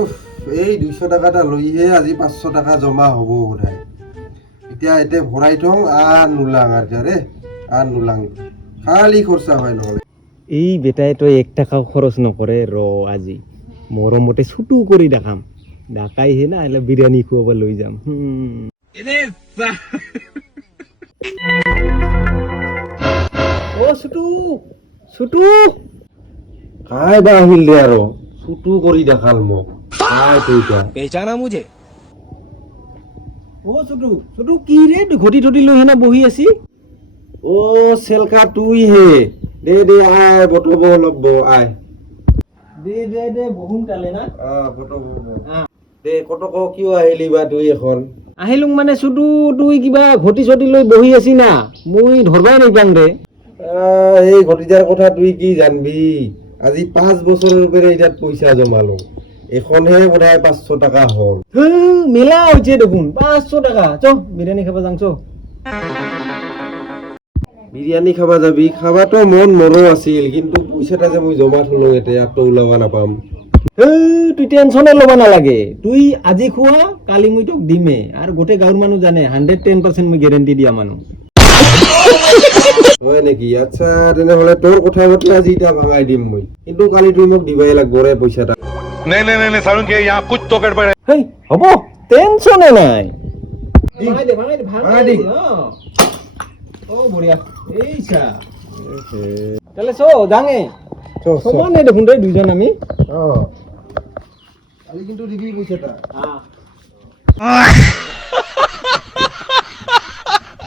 উফ, এই 200 টাকাটা লৈহে আজি 500 টাকা জমা হ'ব বোধহয়। এতিয়া এতে ভৰাই থওঁ আৰ নোলাং আৰ ৰে আৰ নোলাং খালি খৰচা হয় নহলে। এই বেটাই তো 1 টাকাও খৰচ নকৰে ৰ আজি মৰমতে ছুটু কৰি দেখাম ডাকাইহে না এলা বিৰিয়ানী খুৱাব লৈ যাম ও ছুটু ছুটু খাই বা আহিল দে আৰু ছুটু কৰি দেখাল মোক খাই তইটা পেচানা মুঝে ও ছুটু ছুটু কি রে তুই ঘটি টটি লৈ হেনা বহি আছি ও সেলকা তুই হে দে দে আয় বটব অলপ আয় দে বহুন কালে না বটব দে কটক কিয় আহিলি বা তুই এখন আহিলুং মানে ছুটু তুই কিবা ঘটি চটি লৈ বহি আছি না মই ধৰবাই নাপাং ৰে এই ঘটিটাৰ কথা তুই কি জানবি আজি 5 বছৰৰ পৰা এটাত পইচা জমালো এখনহে বোধহয় 500 টাকা হল মেলা হয়েছে দেখুন 500 টাকা চ বিরিয়ানি খাবা যাং চ বিরিয়ানি খাবা যাবি খাবাতো মন মনো আছিল কিন্তু পইচাটা যে মই জমা থলো এতিয়া তো ওলাবা নাপাম তুই টেনশনে লবা নালাগে তুই আজি খোৱা কালি মই তোক দিমে আৰ গোটে গাঁৱৰ মানুহ জানে 110% মই গ্যারান্টি দিয়া মানুহ হয় নেকি আচ্ছা তেনেহলে তোর কথা বতলে আজি এটা ভাঙাই দিম মই কিন্তু কালি তুই মোক দিবাই লাগব রে পয়সাটা नहीं सारुण के यहाँ कुछ तो गड़बड़ है হেই হব টেনশনে নাই ভাঙাই দি ও বঢ়িয়া এইছা তাহলে চ যাঙে চ সমানে দেখোন রে দুইজন আমি কালি কিন্তু দিবি পয়সাটা হ্যাঁ